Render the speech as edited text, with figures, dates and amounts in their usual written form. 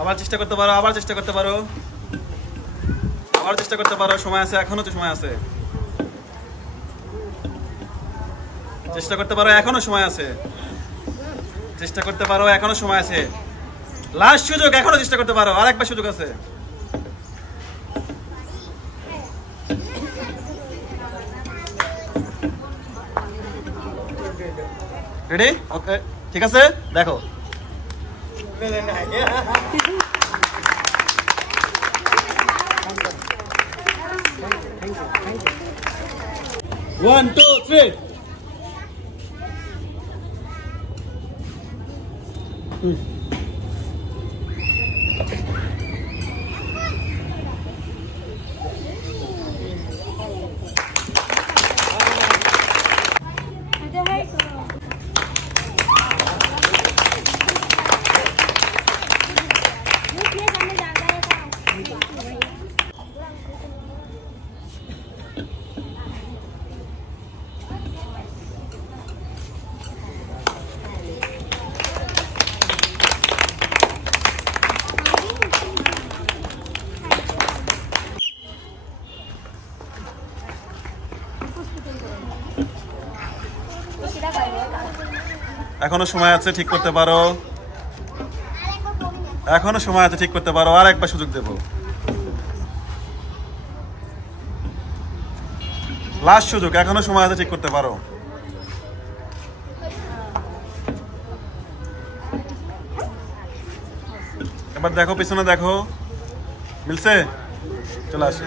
আবার চেষ্টা করতে পারো, আবার চেষ্টা করতে পারো, আবার চেষ্টা করতে পারো, সময় আছে, এখনো তো সময় আছে। চেষ্টা করতে পারো, এখনো সময় আছে। চেষ্টা করতে পারো, এখনো সময় আছে। লাস্ট সুযোগ, এখনো চেষ্টা করতে পারো, আরেকবার সুযোগ আছে। রেডি? ওকে, ঠিক আছে, দেখো। 1 2 3 এখনো সময় আছে, ঠিক করতে পারো, এখনো সময় আছে, ঠিক করতে পারো, আর একবার সুযোগ দেব। লাস্ট সুযোগ, এখনো সময় আছে, ঠিক করতে পারো। এবার দেখো, পিছনে দেখো, মিলছে? চলে আসো।